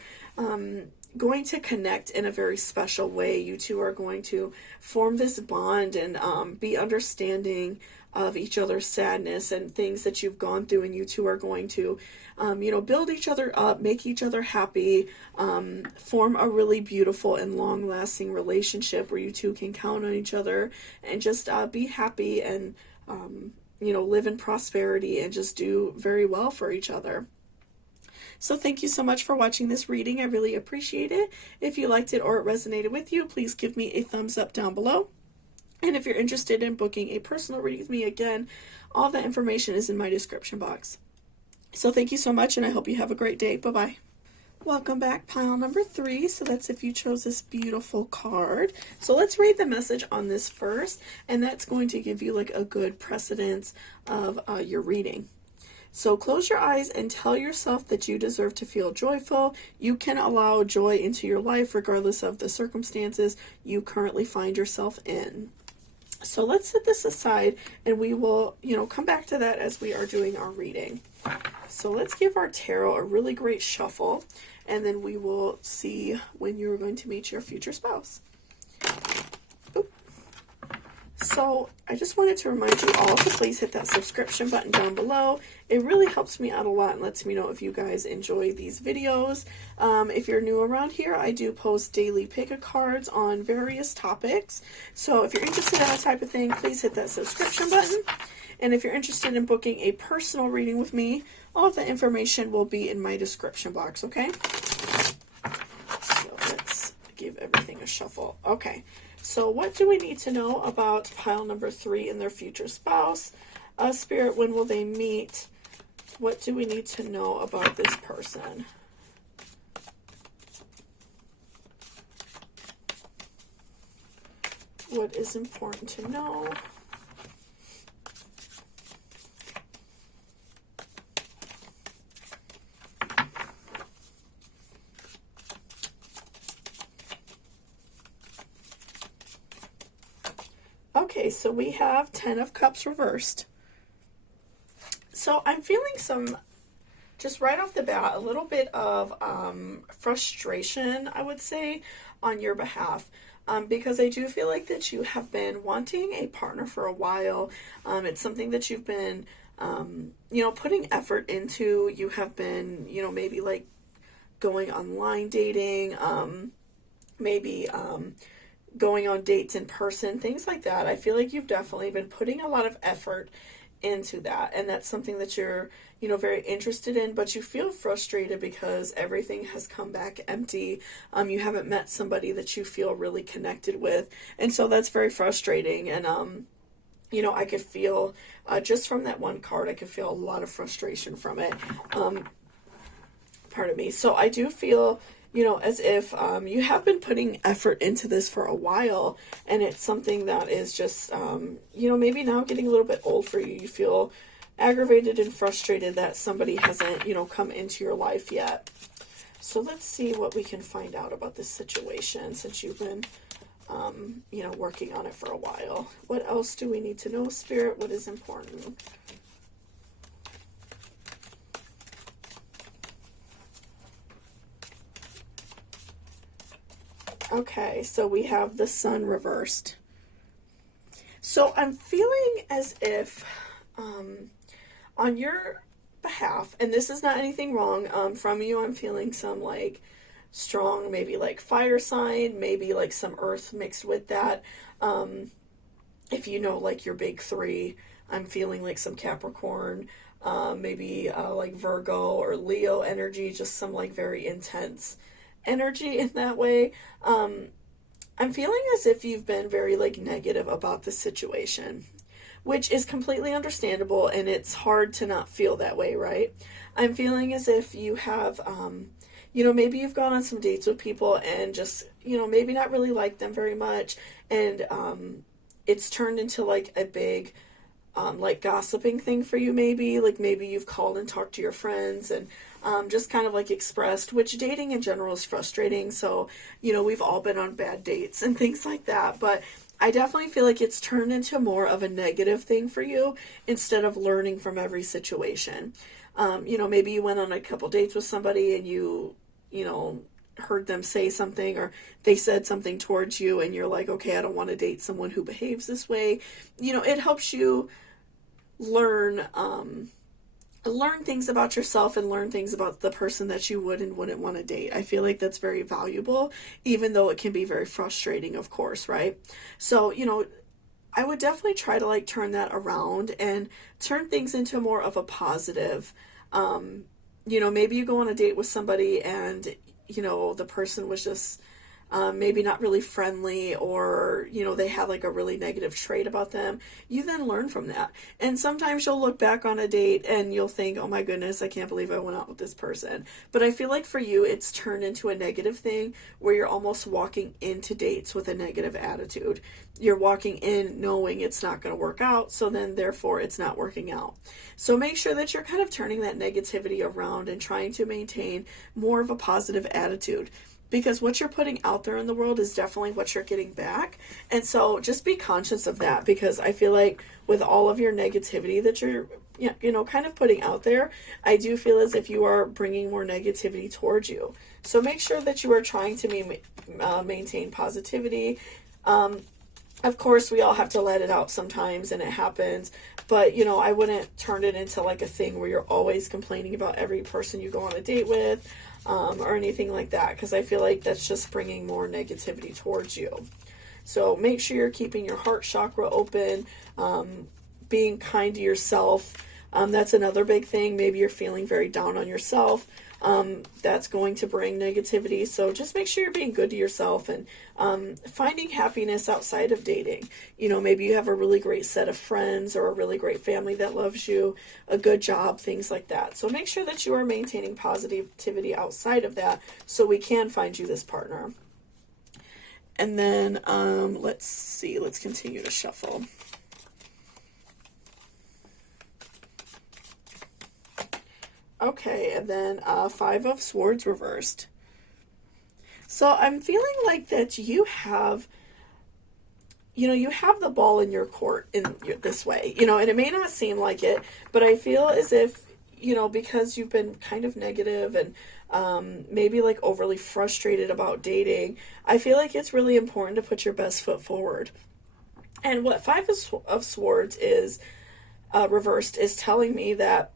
going to connect in a very special way. You two are going to form this bond and be understanding of each other's sadness and things that you've gone through, and you two are going to build each other up, make each other happy, form a really beautiful and long-lasting relationship where you two can count on each other and just be happy and live in prosperity and just do very well for each other. So thank you so much for watching this reading. I really appreciate it. If you liked it or it resonated with you, please give me a thumbs up down below. And if you're interested in booking a personal reading with me, again, all that information is in my description box. So thank you so much, and I hope you have a great day. Bye-bye. Welcome back, pile number 3. So that's if you chose this beautiful card. So let's read the message on this first, and that's going to give you a good precedence of your reading. So close your eyes and tell yourself that you deserve to feel joyful. You can allow joy into your life regardless of the circumstances you currently find yourself in. So let's set this aside, and we will, come back to that as we are doing our reading. So let's give our tarot a really great shuffle, and then we will see when you're going to meet your future spouse. Oop. So I just wanted to remind you all to please hit that subscription button down below. It really helps me out a lot and lets me know if you guys enjoy these videos. If you're new around here, I do post daily pick-a-cards on various topics. So if you're interested in that type of thing, please hit that subscription button. And if you're interested in booking a personal reading with me, all of the information will be in my description box, okay? So let's going to shuffle. Okay, so what do we need to know about pile number 3 and their future spouse? Spirit, when will they meet? What do we need to know about this person? What is important to know? Okay, so we have 10 of Cups reversed. So I'm feeling some, just right off the bat, a little bit of frustration, I would say, on your behalf. Because I do feel like that you have been wanting a partner for a while. It's something that you've been, putting effort into. You have been, maybe like going online dating, maybe going on dates in person, things like that. I feel like you've definitely been putting a lot of effort into that, and that's something that you're very interested in, but you feel frustrated because everything has come back empty. You haven't met somebody that you feel really connected with, and so that's very frustrating. And I could feel just from that one card, I could feel a lot of frustration from it. Pardon me. So I do feel as if you have been putting effort into this for a while, and it's something that is just, maybe now getting a little bit old for you. You feel aggravated and frustrated that somebody hasn't, come into your life yet. So let's see what we can find out about this situation since you've been, working on it for a while. What else do we need to know, Spirit? What is important? Okay, so we have the Sun reversed. So I'm feeling as if on your behalf, and this is not anything wrong from you, I'm feeling some like strong, maybe like fire sign, maybe like some earth mixed with that. If like your big 3, I'm feeling like some Capricorn, maybe like Virgo or Leo energy, just some like very intense energy in that way. I'm feeling as if you've been very like negative about the situation, which is completely understandable, and it's hard to not feel that way, right? I'm feeling as if you have maybe you've gone on some dates with people and just maybe not really like them very much, and it's turned into like a big like gossiping thing for you. Maybe you've called and talked to your friends and just kind of like expressed, which dating in general is frustrating. So, we've all been on bad dates and things like that. But I definitely feel like it's turned into more of a negative thing for you instead of learning from every situation. Maybe you went on a couple dates with somebody and you heard them say something, or they said something towards you, and you're like, okay, I don't want to date someone who behaves this way. It helps you learn things about yourself and learn things about the person that you would and wouldn't want to date. I feel like that's very valuable, even though it can be very frustrating, of course, right? So, I would definitely try to like turn that around and turn things into more of a positive. Maybe you go on a date with somebody and, the person was just maybe not really friendly, or they had like a really negative trait about them. You then learn from that, and sometimes you'll look back on a date and you'll think, oh my goodness, I can't believe I went out with this person. But I feel like for you it's turned into a negative thing where you're almost walking into dates with a negative attitude. You're walking in knowing it's not going to work out, so then therefore it's not working out. So make sure that you're kind of turning that negativity around and trying to maintain more of a positive attitude, because what you're putting out there in the world is definitely what you're getting back. And so just be conscious of that, because I feel like with all of your negativity that you're kind of putting out there, I do feel as if you are bringing more negativity towards you. So make sure that you are trying to maintain positivity. Of course, we all have to let it out sometimes, and it happens. But, I wouldn't turn it into like a thing where you're always complaining about every person you go on a date with, or anything like that, because I feel like that's just bringing more negativity towards you. So make sure you're keeping your heart chakra open, being kind to yourself. That's another big thing. Maybe you're feeling very down on yourself. that's going to bring negativity. So just make sure you're being good to yourself and finding happiness outside of dating. Maybe you have a really great set of friends or a really great family that loves you, a good job, things like that. So make sure that you are maintaining positivity outside of that so we can find you this partner. And then let's see, let's continue to shuffle. Okay, and then Five of Swords reversed. So I'm feeling like that you have the ball in your court in this way, and it may not seem like it, but I feel as if, because you've been kind of negative and maybe like overly frustrated about dating, I feel like it's really important to put your best foot forward. And what Five of Swords is reversed is telling me that,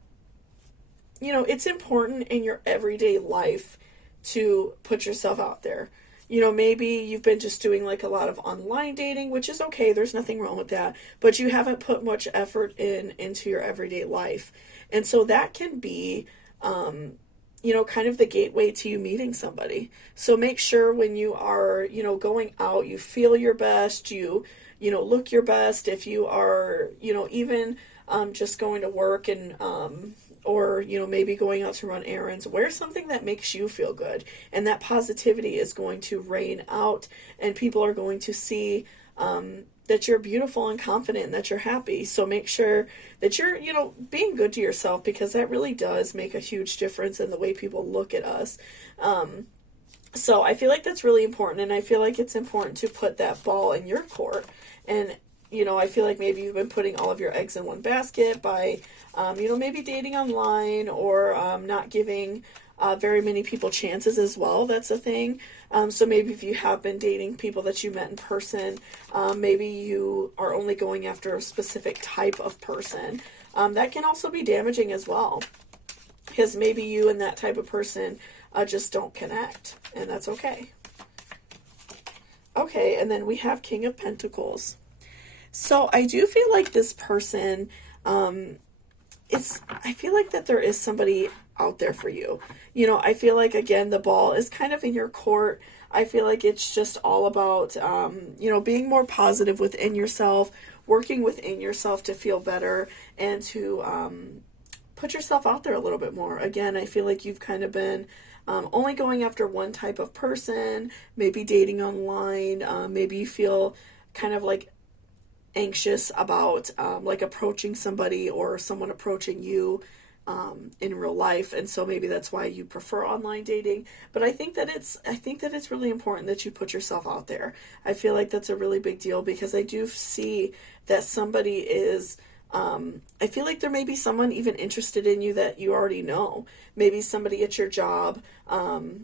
it's important in your everyday life to put yourself out there. Maybe you've been just doing like a lot of online dating, which is okay. There's nothing wrong with that. But you haven't put much effort into your everyday life. And so that can be, kind of the gateway to you meeting somebody. So make sure when you are, going out, you feel your best, you look your best. If you are, even just going to work and, or, maybe going out to run errands, wear something that makes you feel good. And that positivity is going to rain out, and people are going to see that you're beautiful and confident and that you're happy. So make sure that you're, being good to yourself, because that really does make a huge difference in the way people look at us. So I feel like that's really important, and I feel like it's important to put that ball in your court. And I feel like maybe you've been putting all of your eggs in one basket by, maybe dating online or not giving very many people chances as well. That's a thing. So maybe if you have been dating people that you met in person, maybe you are only going after a specific type of person. That can also be damaging as well, because maybe you and that type of person just don't connect, and that's okay. Okay, and then we have King of Pentacles. So I do feel like this person, I feel like that there is somebody out there for you. I feel like, again, the ball is kind of in your court. I feel like it's just all about, being more positive within yourself, working within yourself to feel better, and to put yourself out there a little bit more. Again, I feel like you've kind of been only going after one type of person, maybe dating online. Maybe you feel kind of like anxious about like approaching somebody or someone approaching you in real life, and so maybe that's why you prefer online dating. But I think that it's really important that you put yourself out there. I feel like that's a really big deal, because I do see that somebody is I feel like there may be someone even interested in you that you already know. Maybe somebody at your job,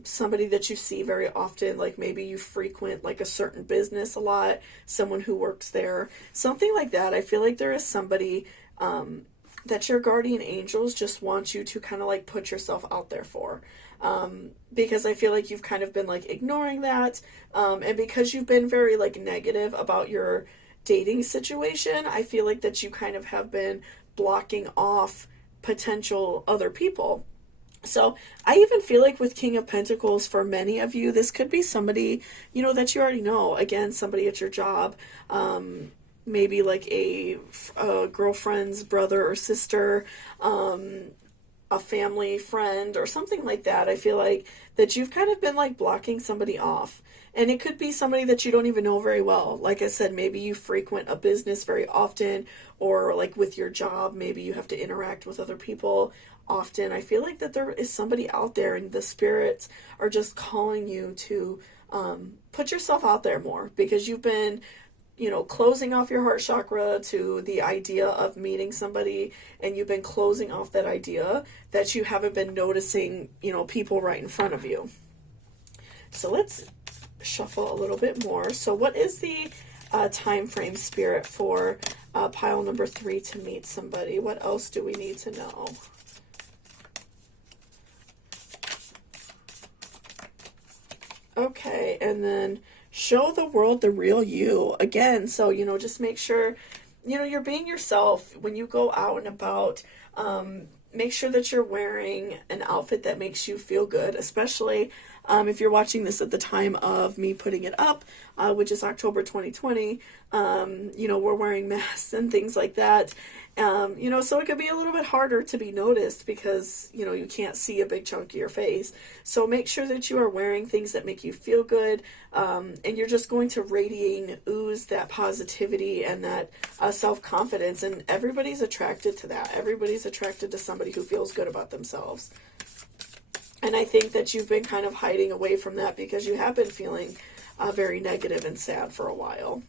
somebody that you see very often, like maybe you frequent like a certain business a lot, someone who works there, something like that. I feel like there is somebody that your guardian angels just want you to kind of like put yourself out there for. Because I feel like you've kind of been like ignoring that, and because you've been very like negative about your dating situation, I feel like that you kind of have been blocking off potential other people. So I even feel like with King of Pentacles, for many of you, this could be somebody, that you already know. Again, somebody at your job, maybe like a girlfriend's brother or sister, a family friend or something like that. I feel like that you've kind of been like blocking somebody off. And it could be somebody that you don't even know very well. Like I said, maybe you frequent a business very often, or like with your job, maybe you have to interact with other people often. I feel like that there is somebody out there, and the spirits are just calling you to put yourself out there more, because you've been, closing off your heart chakra to the idea of meeting somebody, and you've been closing off that idea that you haven't been noticing, people right in front of you. So let's shuffle a little bit more. So what is the time frame, Spirit, for pile number 3 to meet somebody? What else do we need to know? Okay, and then show the world the real you. Again, so, just make sure, you're being yourself when you go out and about. make sure that you're wearing an outfit that makes you feel good, especially if you're watching this at the time of me putting it up, which is October 2020. We're wearing masks and things like that. So it could be a little bit harder to be noticed because, you can't see a big chunk of your face. So make sure that you are wearing things that make you feel good, and you're just going to radiate and ooze that positivity and that self-confidence, and everybody's attracted to that. Everybody's attracted to somebody who feels good about themselves. And I think that you've been kind of hiding away from that because you have been feeling very negative and sad for a while.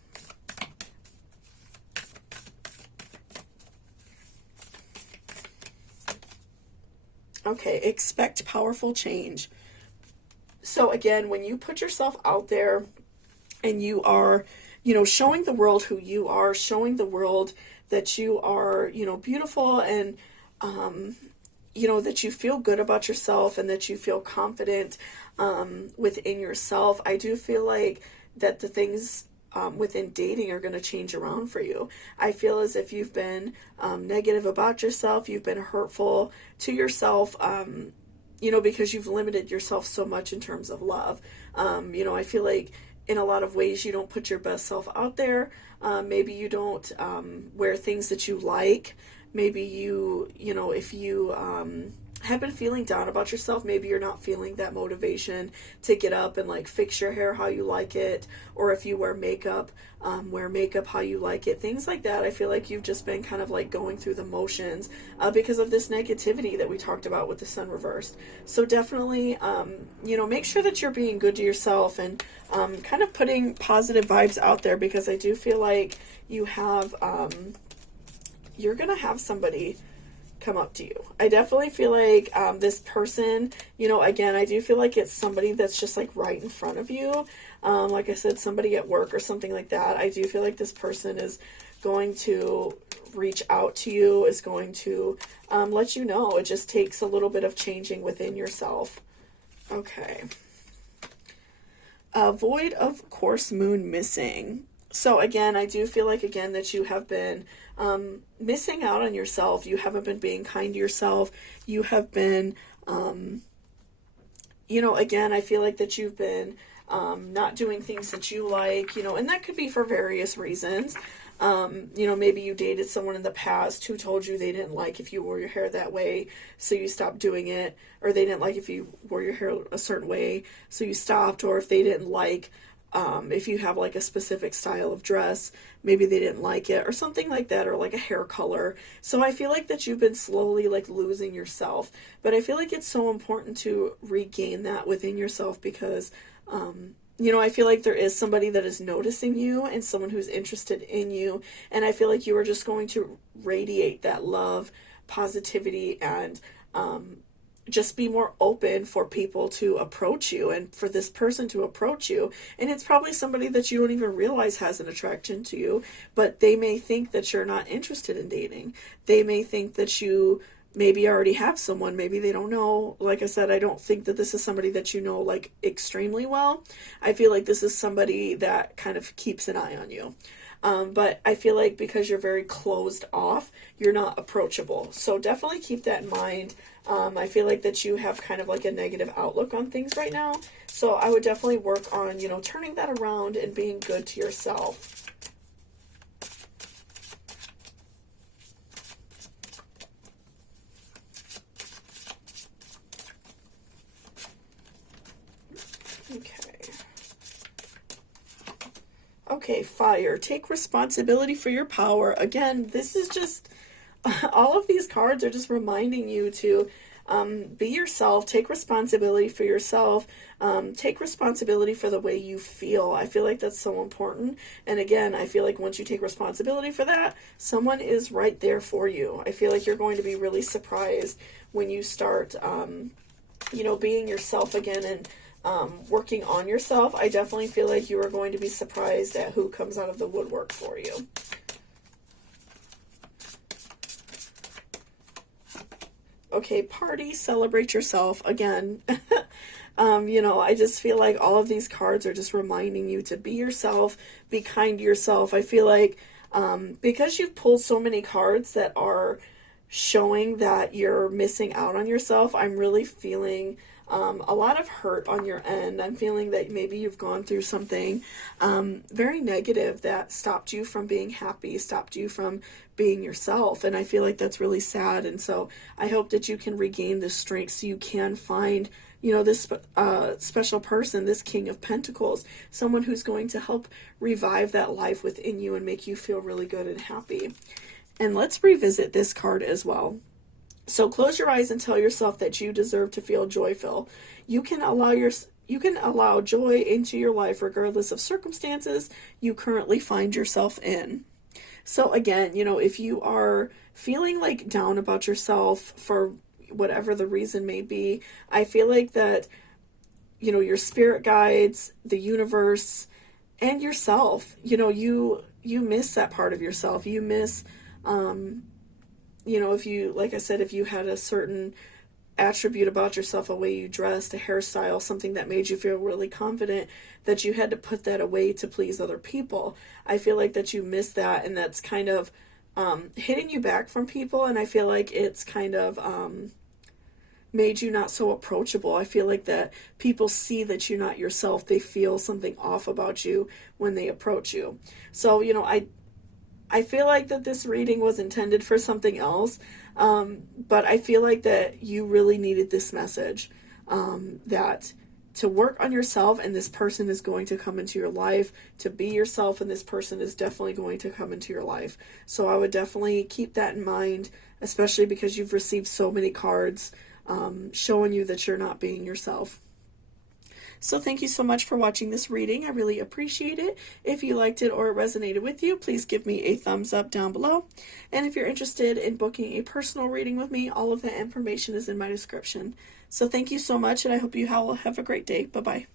Okay, expect powerful change. So again, when you put yourself out there and you are, showing the world who you are, showing the world that you are, beautiful, and, that you feel good about yourself and that you feel confident within yourself, I do feel like that the things within dating are going to change around for you. I feel as if you've been negative about yourself, you've been hurtful to yourself, because you've limited yourself so much in terms of love. I feel like in a lot of ways you don't put your best self out there. Maybe you don't wear things that you like. Maybe if you have been feeling down about yourself, maybe you're not feeling that motivation to get up and like fix your hair how you like it, or if you wear makeup how you like it, things like that. I feel like you've just been kind of like going through the motions because of this negativity that we talked about with the sun reversed. So definitely, make sure that you're being good to yourself and kind of putting positive vibes out there, because I do feel like you have, you're going to have somebody come up to you. I definitely feel like this person, again, I do feel like it's somebody that's just like right in front of you. Like I said, somebody at work or something like that. I do feel like this person is going to reach out to you, is going to let you know. It just takes a little bit of changing within yourself. Okay. Void of course moon missing. So again, I do feel like, again, that you have been missing out on yourself. You haven't been being kind to yourself. You have been, again, I feel like that you've been not doing things that you like, and that could be for various reasons. Maybe you dated someone in the past who told you they didn't like if you wore your hair that way, so you stopped doing it, or they didn't like if you wore your hair a certain way, so you stopped, or if they didn't like if you have like a specific style of dress, maybe they didn't like it or something like that, or like a hair color. So I feel like that you've been slowly like losing yourself, but I feel like it's so important to regain that within yourself because, I feel like there is somebody that is noticing you and someone who's interested in you. And I feel like you are just going to radiate that love, positivity, and, just be more open for people to approach you and for this person to approach you. And it's probably somebody that you don't even realize has an attraction to you, but they may think that you're not interested in dating. They may think that you maybe already have someone. Maybe they don't know. Like I said, I don't think that this is somebody that you know like extremely well. I feel like this is somebody that kind of keeps an eye on you. But I feel like because you're very closed off, you're not approachable. So definitely keep that in mind. I feel like that you have kind of like a negative outlook on things right now. So I would definitely work on, turning that around and being good to yourself. Okay, fire. Take responsibility for your power. Again, this is just, all of these cards are just reminding you to be yourself, take responsibility for yourself, take responsibility for the way you feel. I feel like that's so important. And again, I feel like once you take responsibility for that, someone is right there for you. I feel like you're going to be really surprised when you start, being yourself again and working on yourself. I definitely feel like you are going to be surprised at who comes out of the woodwork for you. Okay, party, celebrate yourself. Again, I just feel like all of these cards are just reminding you to be yourself, be kind to yourself. I feel like because you've pulled so many cards that are showing that you're missing out on yourself. I'm really feeling a lot of hurt on your end. I'm feeling that maybe you've gone through something very negative that stopped you from being happy, stopped you from being yourself. And I feel like that's really sad. And so I hope that you can regain the strength so you can find, you know, this special person, this King of Pentacles, someone who's going to help revive that life within you and make you feel really good and happy. And let's revisit this card as well. So close your eyes and tell yourself that you deserve to feel joyful. You can allow joy into your life regardless of circumstances you currently find yourself in. So again, you know, if you are feeling like down about yourself for whatever the reason may be, I feel like that, you know, your spirit guides, the universe, and yourself, you know, you miss that part of yourself. You miss, you know, if you, like I said, if you had a certain attribute about yourself, a way you dressed, a hairstyle, something that made you feel really confident, that you had to put that away to please other people. I feel like that you miss that, and that's kind of hitting you back from people, and I feel like it's kind of made you not so approachable. I feel like that people see that you're not yourself. They feel something off about you when they approach you. So, you know, I feel like that this reading was intended for something else, but I feel like that you really needed this message, that to work on yourself, and this person is going to come into your life, to be yourself, and this person is definitely going to come into your life. So I would definitely keep that in mind, especially because you've received so many cards showing you that you're not being yourself. So thank you so much for watching this reading. I really appreciate it. If you liked it or it resonated with you, please give me a thumbs up down below. And if you're interested in booking a personal reading with me, all of that information is in my description. So thank you so much, and I hope you all have a great day. Bye-bye.